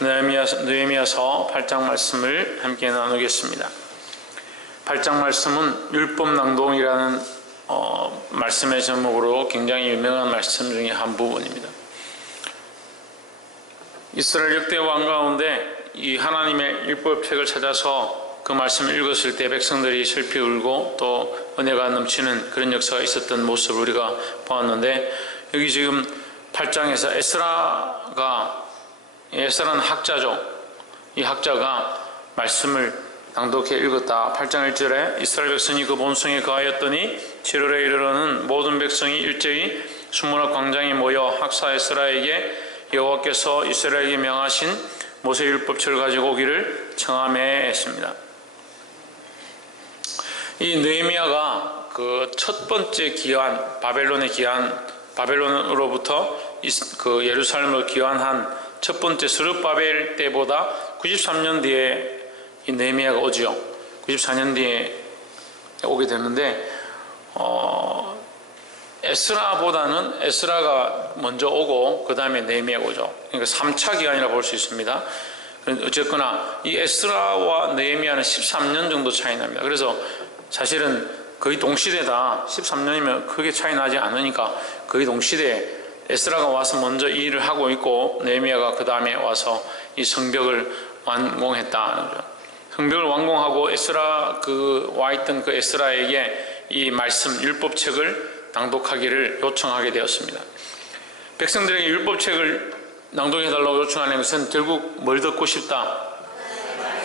느헤미야서 8장 말씀을 함께 나누겠습니다. 8장 말씀은 율법 낭독이라는 말씀의 제목으로 굉장히 유명한 말씀 중에 한 부분입니다. 이스라엘 역대 왕 가운데 이 하나님의 율법책을 찾아서 그 말씀을 읽었을 때 백성들이 슬피 울고 또 은혜가 넘치는 그런 역사가 있었던 모습을 우리가 보았는데, 여기 지금 8장에서 에스라는 학자죠. 이 학자가 말씀을 낭독해 읽었다. 8장 1절에 이스라엘 백성이 그 본성에 거하였더니 7월에 이르러는 모든 백성이 일제히 수문학 광장에 모여 학사 에스라에게 여호와께서 이스라엘에게 명하신 모세 율법책을 가지고 오기를 청하매 했습니다. 이 느헤미야가 그 첫 번째 기환, 바벨론으로부터 그 예루살렘으로 기환한 첫 번째 스룹바벨 때보다 93년 뒤에 이 느헤미야가 오죠. 94년 뒤에 오게 되는데, 에스라가 먼저 오고 그 다음에 느헤미야가 오죠. 그러니까 3차 기간이라 볼 수 있습니다. 어쨌거나 이 에스라와 느헤미야는 13년 정도 차이 납니다. 그래서 사실은 거의 동시대다. 13년이면 크게 차이 나지 않으니까 거의 동시대에 에스라가 와서 먼저 이 일을 하고 있고 느헤미야가 그 다음에 와서 이 성벽을 완공했다. 성벽을 완공하고 와 있던 그 에스라에게 이 말씀 율법책을 낭독하기를 요청하게 되었습니다. 백성들에게 율법책을 낭독해달라고 요청하는 것은 결국 뭘 듣고 싶다?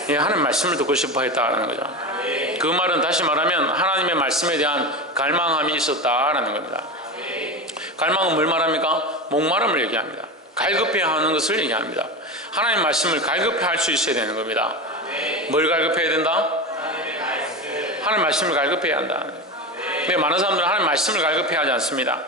하나님 말씀을 듣고 싶어 했다는 거죠. 그 말은 다시 말하면 하나님의 말씀에 대한 갈망함이 있었다라는 겁니다. 갈망은 뭘 말합니까? 목마름을 얘기합니다. 갈급해야 하는 것을 얘기합니다. 하나님 말씀을 갈급해 할 수 있어야 되는 겁니다. 뭘 갈급해야 된다? 하나님 말씀을 갈급해야 한다. 근데 많은 사람들은 하나님 말씀을 갈급해 하지 않습니다.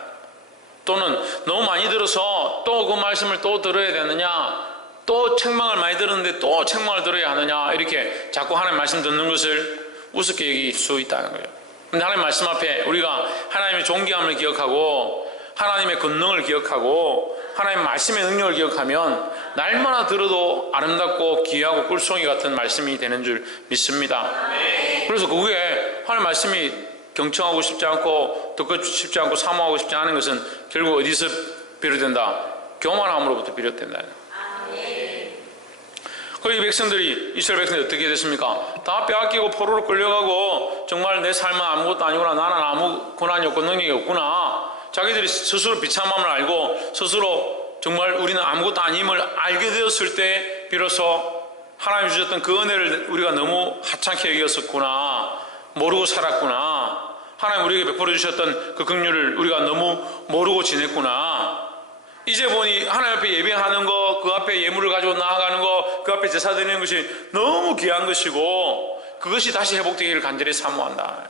또는 너무 많이 들어서 또 그 말씀을 또 들어야 되느냐, 또 책망을 많이 들었는데 또 책망을 들어야 하느냐, 이렇게 자꾸 하나님 말씀 듣는 것을 우습게 여길 수 있다는 거예요. 근데 하나님 말씀 앞에 우리가 하나님의 존귀함을 기억하고 하나님의 권능을 기억하고 하나님 말씀의 능력을 기억하면 날마다 들어도 아름답고 귀하고 꿀송이 같은 말씀이 되는 줄 믿습니다. 그래서 그게 하나님 말씀이 경청하고 싶지 않고 듣고 싶지 않고 사모하고 싶지 않은 것은 결국 어디서 비롯된다? 교만함으로부터 비롯된다. 이 백성들이, 이스라엘 백성들이 어떻게 됐습니까? 다 빼앗기고 포로로 끌려가고 정말 내 삶은 아무것도 아니구나, 나는 아무 고난이 없고 능력이 없구나, 자기들이 스스로 비참함을 알고 스스로 정말 우리는 아무것도 아님을 알게 되었을 때 비로소 하나님이 주셨던 그 은혜를 우리가 너무 하찮게 여겼었구나, 모르고 살았구나, 하나님 우리에게 베풀어 주셨던 그 긍휼을 우리가 너무 모르고 지냈구나, 이제 보니 하나님 앞에 예배하는 거, 그 앞에 예물을 가지고 나아가는 거, 그 앞에 제사 드리는 것이 너무 귀한 것이고 그것이 다시 회복되기를 간절히 사모한다.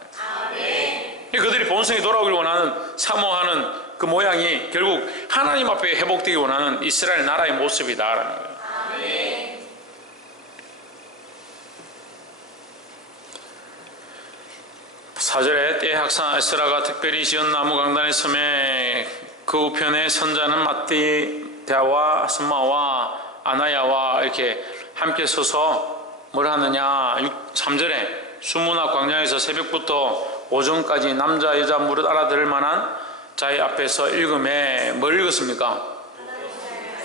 그들이 본성이 돌아오길 원하는, 사모하는 그 모양이 결국 하나님 앞에 회복되기 원하는 이스라엘 나라의 모습이다라는 거예요. 4절에 때에 학사 에스라가 특별히 지은 나무 강단의 섬에 그 우편에 선자는 마띠아와 스마와 아나야와 이렇게 함께 서서 뭘 하느냐. 3절에 수문학 광장에서 새벽부터 오전까지 남자 여자 무릇 알아들을 만한 자의 앞에서 읽음에 뭘 읽었습니까?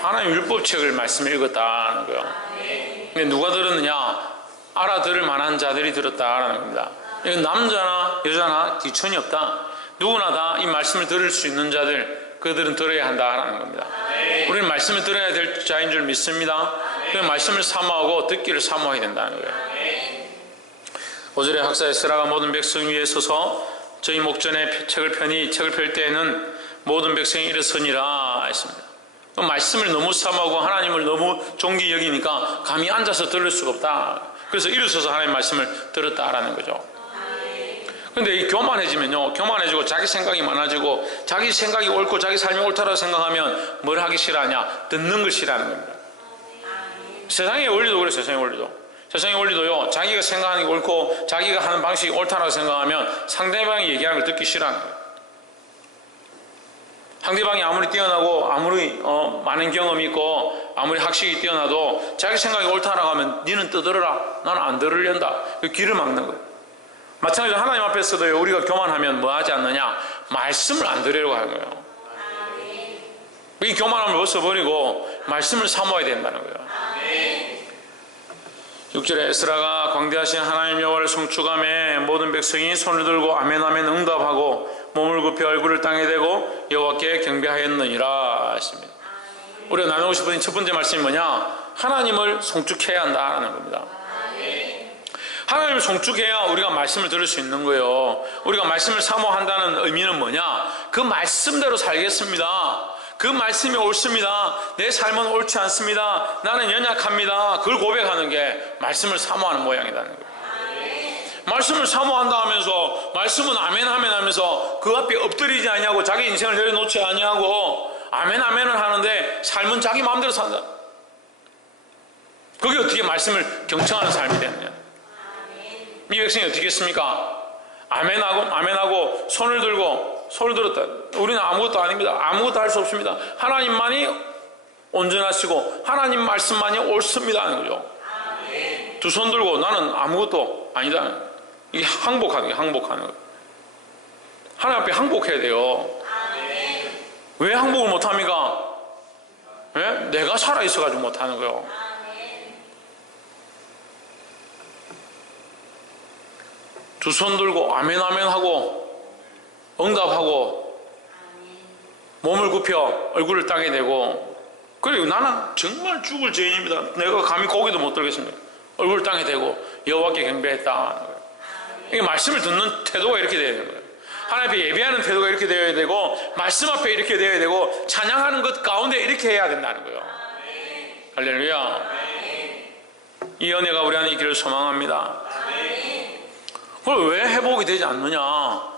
하나님 율법책을 말씀을 읽었다는 거예요. 근데 누가 들었느냐? 알아들을 만한 자들이 들었다라는 겁니다. 이건 남자나 여자나 기천이 없다. 누구나 다 이 말씀을 들을 수 있는 자들, 그들은 들어야 한다라는 겁니다. 우리는 말씀을 들어야 될 자인 줄 믿습니다. 그 말씀을 사모하고 듣기를 사모해야 된다는 거예요. 5절에 학사 에스라가 모든 백성 위에 서서 저희 목전에 책을 펼 때에는 모든 백성이 일어서니라 했습니다. 말씀을 너무 사모하고 하나님을 너무 존귀 여기니까 감히 앉아서 들을 수가 없다. 그래서 일어서서 하나님의 말씀을 들었다라는 거죠. 근데 이 교만해지고 자기 생각이 많아지고 자기 생각이 옳고 자기 삶이 옳다라고 생각하면 뭘 하기 싫어하냐? 듣는 걸 싫어하는 겁니다. 세상의 원리도 그래요. 세상의 원리도요, 자기가 생각하는 게 옳고 자기가 하는 방식이 옳다라고 생각하면 상대방이 얘기하는 걸 듣기 싫어하는 거예요. 상대방이 아무리 뛰어나고 아무리 많은 경험이 있고 아무리 학식이 뛰어나도 자기 생각이 옳다라고 하면 니는 떠들어라, 나는 안 들으련다. 그 귀를 막는 거예요. 마찬가지로 하나님 앞에서도 우리가 교만하면 뭐 하지 않느냐? 말씀을 안 들으려고 하는 거예요. 이 교만함을 벗어버리고 말씀을 사모해야 된다는 거예요. 6절에 에스라가 광대하신 하나님 여호와를 송축하며 모든 백성이 손을 들고 아멘 아멘 응답하고 몸을 굽혀 얼굴을 땅에 대고 여호와께 경배하였느니라 하십니다. 우리가 나누고 싶은 첫 번째 말씀이 뭐냐? 하나님을 송축해야 한다는 겁니다. 하나님을 송축해야 우리가 말씀을 들을 수 있는 거예요. 우리가 말씀을 사모한다는 의미는 뭐냐? 그 말씀대로 살겠습니다. 그 말씀이 옳습니다. 내 삶은 옳지 않습니다. 나는 연약합니다. 그걸 고백하는 게 말씀을 사모하는 모양이라는 거예요. 말씀을 사모한다 하면서 말씀은 아멘 아멘 하면서 그 앞에 엎드리지 아니하고 자기 인생을 내려놓지 아니하고 아멘 아멘을 하는데 삶은 자기 마음대로 산다. 그게 어떻게 말씀을 경청하는 삶이 되느냐? 이 백성이 어떻게 했습니까? 아멘하고 손을 들었다. 우리는 아무것도 아닙니다. 아무것도 할 수 없습니다. 하나님만이 온전하시고 하나님 말씀만이 옳습니다 하는 거죠. 두 손 들고 나는 아무것도 아니다. 이게 항복하는 거예요. 하나님 앞에 항복해야 돼요. 왜 항복을 못합니까? 왜? 내가 살아있어가지고 못하는 거예요. 두 손 들고 아멘 아멘 하고 응답하고 몸을 굽혀 얼굴을 땅에 대고, 그리고 나는 정말 죽을 죄인입니다. 내가 감히 고기도 못 들겠습니다. 얼굴을 땅에 대고 여호와께 경배했다. 이게 말씀을 듣는 태도가 이렇게 되어야 되는 거예요. 하나님 앞에 예배하는 태도가 이렇게 되어야 되고 말씀 앞에 이렇게 되어야 되고 찬양하는 것 가운데 이렇게 해야 된다는 거예요. 할렐루야. 이 은혜가 우리 안에 있기를 소망합니다. 그걸 왜 회복이 되지 않느냐?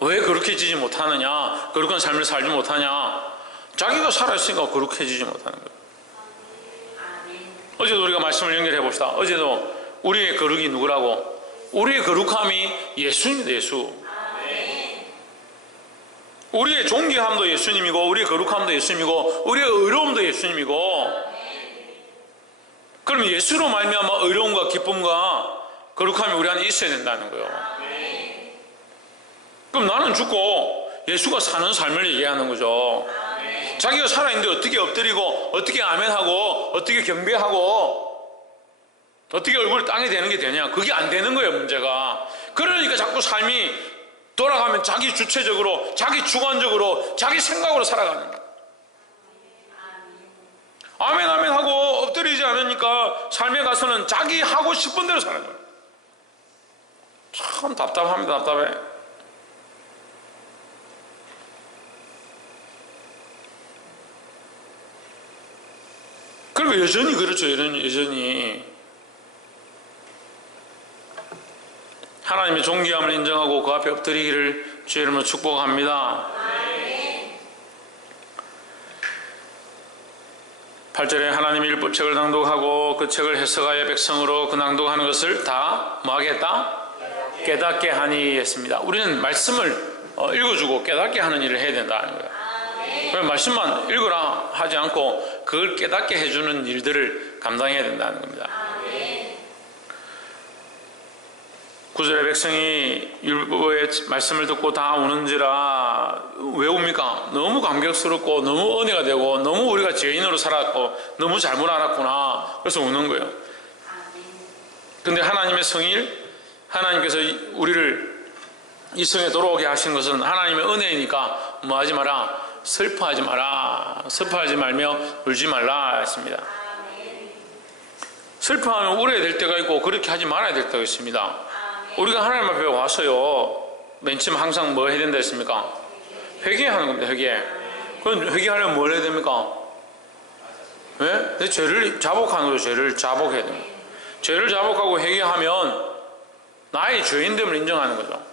왜 거룩해지지 못하느냐? 거룩한 삶을 살지 못하냐? 자기가 살아있으니까 거룩해지지 못하는 거예요. 어제도 우리가 말씀을 연결해 봅시다. 어제도 우리의 거룩이 누구라고? 우리의 거룩함이 예수입니다. 예수. 우리의 존귀함도 예수님이고 우리의 거룩함도 예수님이고 우리의 의로움도 예수님이고, 그러면 예수로 말미암아 의로움과 기쁨과 거룩함이 우리 안에 있어야 된다는 거예요. 그럼 나는 죽고 예수가 사는 삶을 얘기하는 거죠. 자기가 살아있는데 어떻게 엎드리고 어떻게 아멘하고 어떻게 경배하고 어떻게 얼굴을 땅에 대는 게 되냐? 그게 안 되는 거예요, 문제가. 그러니까 자꾸 삶이 돌아가면 자기 주체적으로, 자기 주관적으로, 자기 생각으로 살아가는 거예요. 아멘 아멘 하고 엎드리지 않으니까 삶에 가서는 자기 하고 싶은 대로 사는 거예요. 참 답답합니다. 답답해. 그리고 여전히 그렇죠. 여전히 하나님의 존귀함을 인정하고 그 앞에 엎드리기를 주의 이름으로 축복합니다. 8절에 하나님의 율법책을 낭독하고 그 책을 해석하여 백성으로 그 낭독하는 것을 다 뭐하겠다? 깨닫게 하니 했습니다. 우리는 말씀을 읽어주고 깨닫게 하는 일을 해야 된다는 거예요. 그럼 말씀만 읽어라 하지 않고 그걸 깨닫게 해주는 일들을 감당해야 된다는 겁니다. 9절에 백성이 율법의 말씀을 듣고 다 우는지라. 왜 웁니까? 너무 감격스럽고 너무 은혜가 되고 너무 우리가 죄인으로 살았고 너무 잘못 알았구나. 그래서 우는 거예요. 그런데 하나님의 성일, 하나님께서 우리를 이 성에 돌아오게 하신 것은 하나님의 은혜이니까 뭐 하지 마라? 슬퍼하지 마라. 슬퍼하지 말며 울지 말라 했습니다. 슬퍼하면 울어야 될 때가 있고 그렇게 하지 말아야 될 때가 있습니다. 우리가 하나님 앞에 와서요, 맨 처음 항상 뭐 해야 된다 했습니까? 회개하는 겁니다. 회개. 그럼 회개하려면 뭘 해야 됩니까? 왜? 내 죄를 자복하는 거죠. 죄를 자복해야 됩니다. 죄를 자복하고 회개하면 나의 죄인됨을 인정하는 거죠.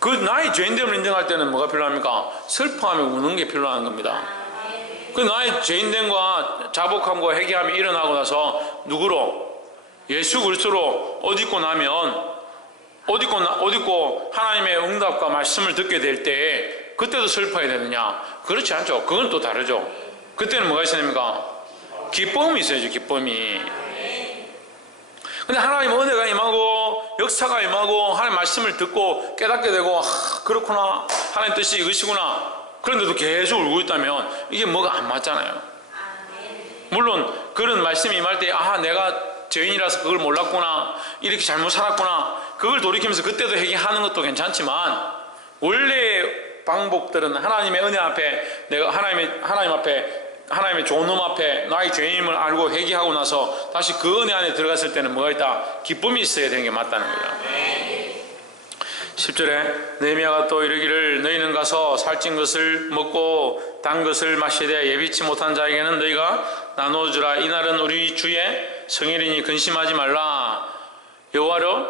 그 나의 죄인됨을 인정할 때는 뭐가 필요합니까? 슬퍼하며 우는 게 필요한 겁니다. 그 나의 죄인됨과 자복함과 회개함이 일어나고 나서 누구로? 예수 그리스도로 옷 입고 나면 옷 입고 하나님의 응답과 말씀을 듣게 될 때 그때도 슬퍼해야 되느냐? 그렇지 않죠. 그건 또 다르죠. 그때는 뭐가 있어야 됩니까? 기쁨이 있어야죠. 기쁨이. 근데 하나님 은혜가 임하고 역사가 임하고 하나님 말씀을 듣고 깨닫게 되고 그렇구나, 하나님 뜻이 이것이구나, 그런데도 계속 울고 있다면 이게 뭐가 안 맞잖아요. 물론 그런 말씀이 임할 때 내가 죄인이라서 그걸 몰랐구나, 이렇게 잘못 살았구나, 그걸 돌이키면서 그때도 회개하는 것도 괜찮지만, 원래 방법들은 하나님의 은혜 앞에, 내가 하나님 앞에, 하나님의 좋은 놈 앞에 나의 죄인임을 알고 회개하고 나서 다시 그 은혜 안에 들어갔을 때는 뭐가 있다? 기쁨이 있어야 되는 게 맞다는 거예요. 10절에 느헤미야가 또 이르기를, 너희는 가서 살찐 것을 먹고 단 것을 마시되 예비치 못한 자에게는 너희가 나누어주라. 이날은 우리 주의 성일이니 근심하지 말라. 여호와로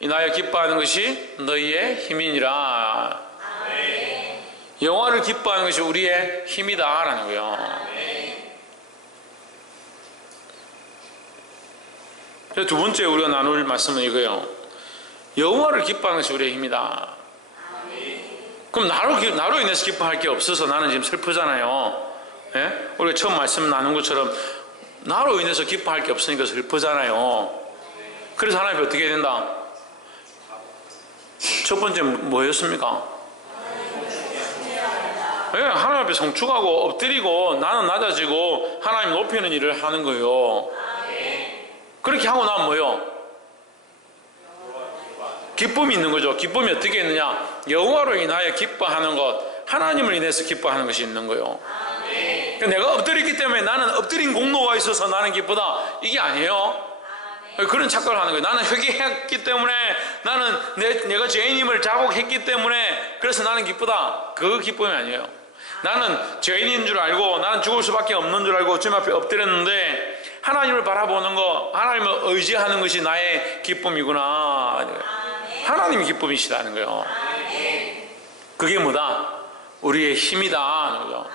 인하여 기뻐하는 것이 너희의 힘이니라. 여호와를 기뻐하는 것이 우리의 힘이다라는 거예요. 두 번째 우리가 나눌 말씀은 이거예요. 여호와를 기뻐하는 것이 우리의 힘이다. 그럼 나로 인해서 기뻐할 게 없어서 나는 지금 슬프잖아요. 예? 우리가 처음 말씀 나눈 것처럼 나로 인해서 기뻐할 게 없으니까 슬프잖아요. 그래서 하나님이 어떻게 해야 된다? 첫 번째 뭐였습니까? 예, 하나님 앞에 성축하고 엎드리고 나는 낮아지고 하나님 높이는 일을 하는 거예요. 그렇게 하고 나면 뭐요? 기쁨이 있는 거죠. 기쁨이 어떻게 있느냐? 여호와로 인하여 기뻐하는 것, 하나님을 인해서 기뻐하는 것이 있는 거예요. 그러니까 내가 엎드렸기 때문에 나는 엎드린 공로가 있어서 나는 기쁘다, 이게 아니에요. 그런 착각을 하는 거예요. 나는 회개했기 때문에, 나는 내가 죄인임을 자복했기 때문에 그래서 나는 기쁘다, 그 기쁨이 아니에요. 나는 죄인인 줄 알고 나는 죽을 수밖에 없는 줄 알고 주님 앞에 엎드렸는데 하나님을 바라보는 거, 하나님을 의지하는 것이 나의 기쁨이구나, 하나님이 기쁨이시다는 거예요. 그게 뭐다? 우리의 힘이다 하는 거죠.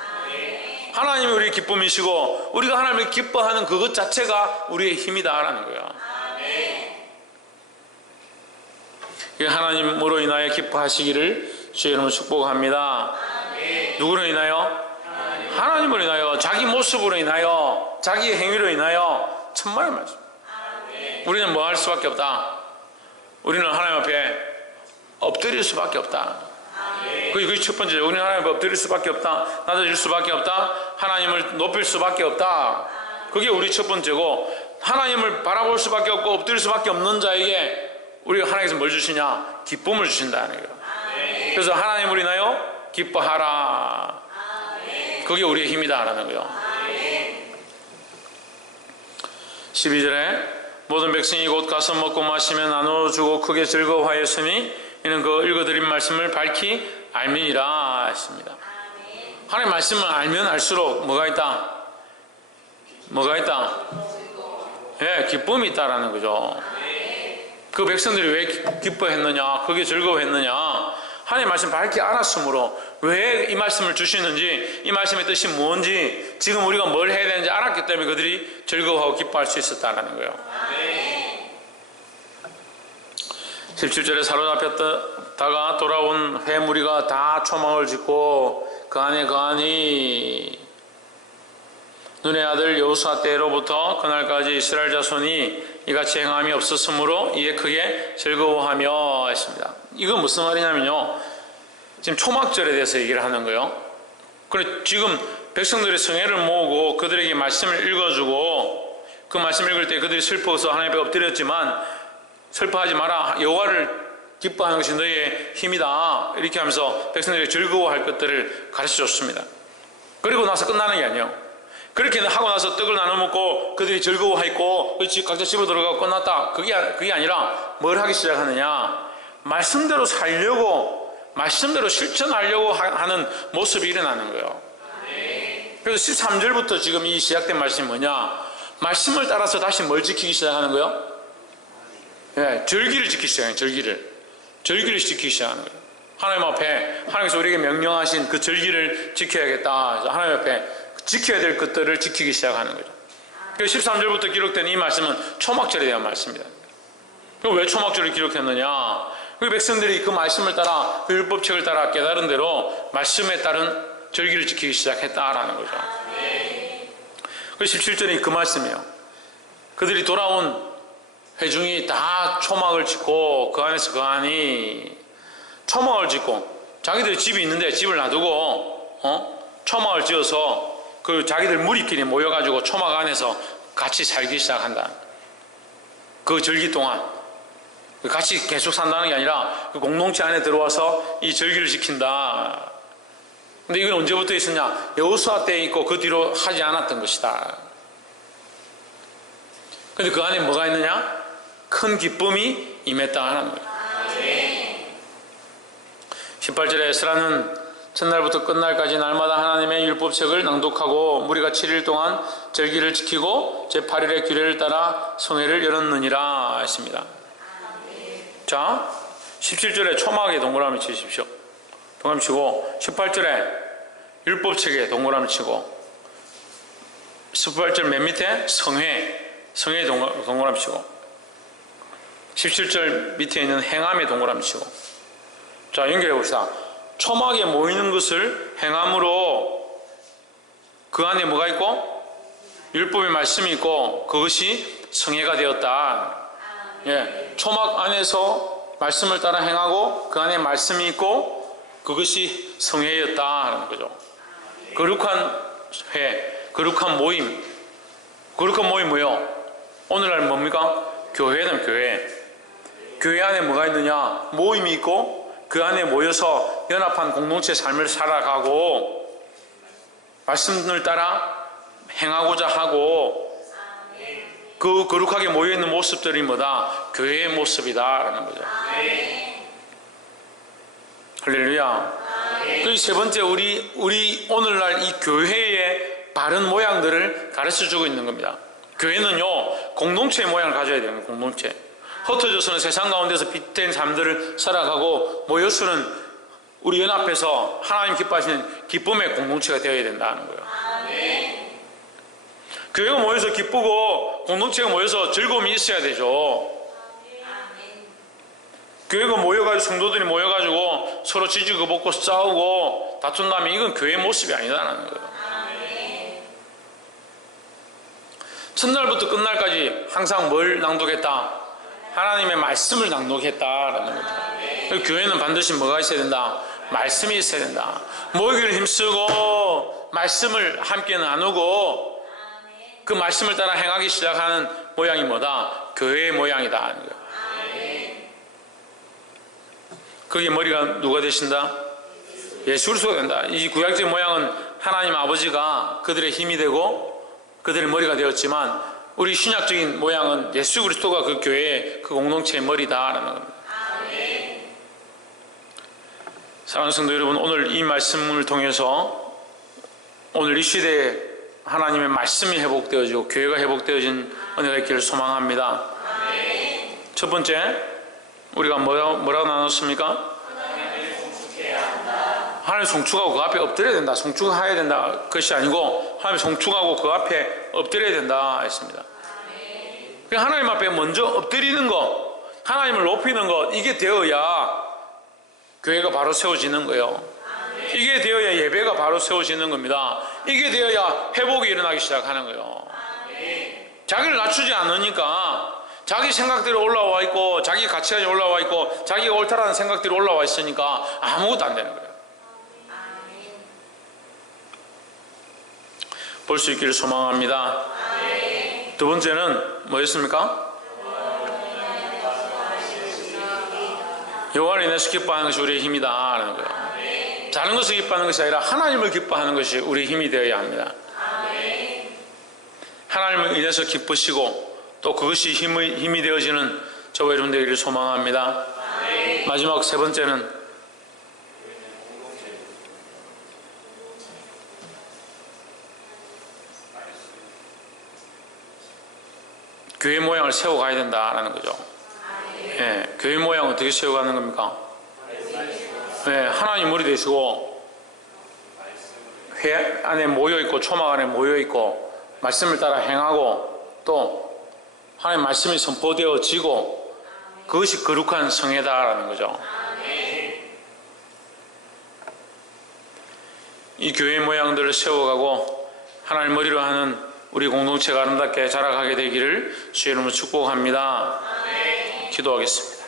하나님이 우리의 기쁨이시고 우리가 하나님을 기뻐하는 그것 자체가 우리의 힘이다라는 거예요. 하나님으로 인하여 기뻐하시기를 주의 이름으로 축복합니다. 누구로 인하여? 하나님으로 인하여, 자기 모습으로 인하여, 자기의 행위로 인하여. 천만의 말씀. 우리는 뭐 할 수밖에 없다? 우리는 하나님 앞에 엎드릴 수밖에 없다. 그게 첫 번째. 우리는 하나님 앞에 엎드릴 수밖에 없다, 낮아질 수밖에 없다, 하나님을 높일 수밖에 없다. 그게 우리 첫 번째고, 하나님을 바라볼 수밖에 없고 엎드릴 수밖에 없는 자에게 우리가 하나님께서 뭘 주시냐? 기쁨을 주신다는 거예요. 그래서 하나님을 인하여 기뻐하라. 그게 우리의 힘이다라는 거예요. 12절에 모든 백성이 곧 가서 먹고 마시며 나누어주고 크게 즐거워하였으니 이는 그 읽어드린 말씀을 밝히 알미니라 했습니다. 하나님의 말씀을 알면 알수록 뭐가 있다? 뭐가 있다? 예, 기쁨이 있다라는 거죠. 그 백성들이 왜 기뻐했느냐, 그게 즐거워했느냐, 하나님의 말씀 밝게 알았으므로, 왜 이 말씀을 주시는지, 이 말씀의 뜻이 뭔지, 지금 우리가 뭘 해야 되는지 알았기 때문에 그들이 즐거워하고 기뻐할 수 있었다는 거예요. 17절에 사로잡혔다가 돌아온 회무리가 다 초망을 짓고 그 안에 거하니 눈의 아들 여호수아 때로부터 그날까지 이스라엘 자손이 이같이 행함이 없었으므로 이에 크게 즐거워하며 했습니다. 이건 무슨 말이냐면요, 지금 초막절에 대해서 얘기를 하는 거예요. 그래, 지금 백성들의 성회를 모으고 그들에게 말씀을 읽어주고, 그 말씀 읽을 때 그들이 슬퍼서 하나님 앞에 엎드렸지만 슬퍼하지 마라, 여호와를 기뻐하는 것이 너희의 힘이다, 이렇게 하면서 백성들이 즐거워할 것들을 가르쳐줬습니다. 그리고 나서 끝나는 게 아니에요. 그렇게 하고 나서 떡을 나눠 먹고 그들이 즐거워했고 각자 집으로 들어가고 끝났다, 그게 아니라 뭘 하기 시작하느냐? 말씀대로 살려고, 말씀대로 실천하려고 하는 모습이 일어나는 거예요. 그래서 13절부터 지금 이 시작된 말씀이 뭐냐? 말씀을 따라서 다시 뭘 지키기 시작하는 거예요? 예, 절기를 지키기 시작해요. 절기를 지키기 시작하는 거예요. 하나님 앞에 하나님께서 우리에게 명령하신 그 절기를 지켜야겠다. 그래서 하나님 앞에 지켜야 될 것들을 지키기 시작하는 거죠. 13절부터 기록된 이 말씀은 초막절에 대한 말씀입니다. 왜 초막절을 기록했느냐? 그 백성들이 그 말씀을 따라 그 율법책을 따라 깨달은 대로 말씀에 따른 절기를 지키기 시작했다라는 거죠. 그 17절이 그 말씀이에요. 그들이 돌아온 회중이 다 초막을 짓고 그 안에서 거하니, 초막을 짓고 자기들 집이 있는데 집을 놔두고 초막을 지어서 그 자기들 무리끼리 모여가지고 초막 안에서 같이 살기 시작한다. 그 절기 동안 같이 계속 산다는 게 아니라 그 공동체 안에 들어와서 이 절기를 지킨다. 근데 이건 언제부터 있었냐? 여호수아 때 있고 그 뒤로 하지 않았던 것이다. 근데 그 안에 뭐가 있느냐? 큰 기쁨이 임했다 하는 거예요. 18절에 에스라는 첫날부터 끝날까지 날마다 하나님의 율법책을 낭독하고 무리가 7일 동안 절기를 지키고 제8일의 규례를 따라 성회를 열었느니라 했습니다. 자, 17절에 초막에 동그라미 치십시오. 동그라미 치고 18절에 율법책에 동그라미 치고 18절 맨 밑에 성회에 동그라미 치고 17절 밑에 있는 행함에 동그라미 치고. 자, 연결해 봅시다. 초막에 모이는 것을 행함으로 그 안에 뭐가 있고? 율법의 말씀이 있고 그것이 성회가 되었다. 예, 초막 안에서 말씀을 따라 행하고 그 안에 말씀이 있고 그것이 성회였다 하는 거죠. 거룩한 회, 거룩한 모임. 거룩한 모임 뭐요? 오늘날 뭡니까? 교회는 교회. 교회 안에 뭐가 있느냐? 모임이 있고 그 안에 모여서 연합한 공동체 삶을 살아가고 말씀을 따라 행하고자 하고 그 거룩하게 모여있는 모습들이 뭐다? 교회의 모습이다라는 거죠. 할렐루야. 그 세 번째 우리 오늘날 이 교회의 바른 모양들을 가르쳐주고 있는 겁니다. 교회는요 공동체의 모양을 가져야 되는 거예요. 공동체. 흩어져서는 세상 가운데서 빛된 삶들을 살아가고 모여서는 우리 연합해서 하나님 기뻐하시는 기쁨의 공동체가 되어야 된다는 거예요. 교회가 모여서 기쁘고 공동체가 모여서 즐거움이 있어야 되죠. 교회가 모여가지고 성도들이 모여가지고 서로 지지고 볶고 싸우고 다툰다면 이건 교회의 모습이 아니다라는 거예요. 첫날부터 끝날까지 항상 뭘 낭독했다? 하나님의 말씀을 낭독했다라는 거죠. 교회는 반드시 뭐가 있어야 된다? 말씀이 있어야 된다. 모이기를 힘쓰고 말씀을 함께 나누고 그 말씀을 따라 행하기 시작하는 모양이 뭐다? 교회의 모양이다 하는 거예요. 그게 머리가 누가 되신다? 예수 그리스도가 된다. 이 구약적 모양은 하나님 아버지가 그들의 힘이 되고 그들의 머리가 되었지만 우리 신약적인 모양은 예수 그리스도가 그 교회의 그 공동체의 머리다라는 겁니다. 사랑하는 성도 여러분, 오늘 이 말씀을 통해서 오늘 이 시대에 하나님의 말씀이 회복되어지고 교회가 회복되어진 은혜가 있기를 소망합니다. 첫 번째, 우리가 뭐라고 나눴습니까? 하나님 송축하고 그 앞에 엎드려야 된다. 송축해야 된다. 그것이 아니고 하나님 송축하고 그 앞에 엎드려야 된다 했습니다. 하나님 앞에 먼저 엎드리는 것, 하나님을 높이는 것, 이게 되어야 교회가 바로 세워지는 거예요. 이게 되어야 예배가 바로 세워지는 겁니다. 이게 되어야 회복이 일어나기 시작하는 거예요. 자기를 낮추지 않으니까 자기 생각대로 올라와 있고 자기 가치관이 올라와 있고 자기가 옳다라는 생각들이 올라와 있으니까 아무것도 안 되는 거예요. 볼 수 있기를 소망합니다. 두 번째는 뭐였습니까? 여호와를 인해서 기뻐하는 것이 우리의 힘이다 하는 거예요. 다른 것을 기뻐하는 것이 아니라 하나님을 기뻐하는 것이 우리의 힘이 되어야 합니다. 하나님을 인해서 기쁘시고 또 그것이 힘이 되어지는 저와 여러분 되기를 소망합니다. 마지막 세 번째는 교회 모양을 세워가야 된다라는 거죠. 예, 교회 모양을 어떻게 세워가는 겁니까? 예, 하나님 머리 되시고 회 안에 모여있고 초막 안에 모여있고 말씀을 따라 행하고 또 하나님 말씀이 선포되어지고 그것이 거룩한 성회다라는 거죠. 이 교회 모양들을 세워가고 하나님 머리로 하는 우리 공동체가 아름답게 자라가게 되기를 주의 이름으로 축복합니다. 기도하겠습니다.